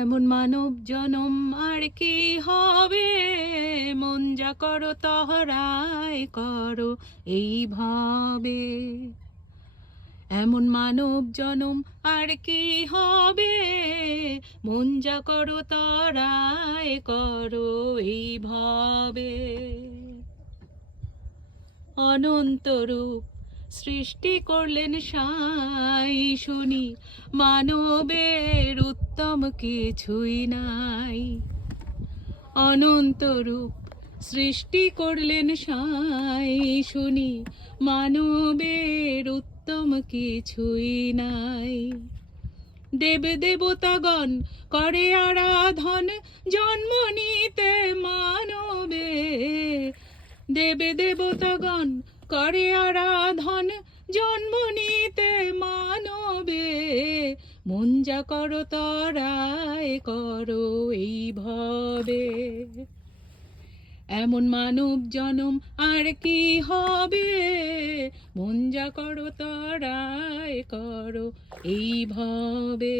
এমন মানব জনম আর কি হবে, মন যা করো তহরাই করো এইভাবে। এমন মানব জনম আর কি হবে, মন যা করো তহরাই করো এইভাবে। অনন্ত রূপ সৃষ্টি করলেন সাই, শুনি মানবের উত্তম কিছুই নাই। অনন্ত রূপ সৃষ্টি করলেন সাই, শুনি মানবের উত্তম কিছুই নাই। দেব দেবতাগণ করে আরাধন, জন্ম নিতে মানবে। দেব দেবতাগণ করে আরাধন, জন্ম নিতে মানবে। মন যা করো তরাই করো এইভাবে। এমন মানব জনম আর কি হবে, মন যা করো তরাই করো এইভাবে।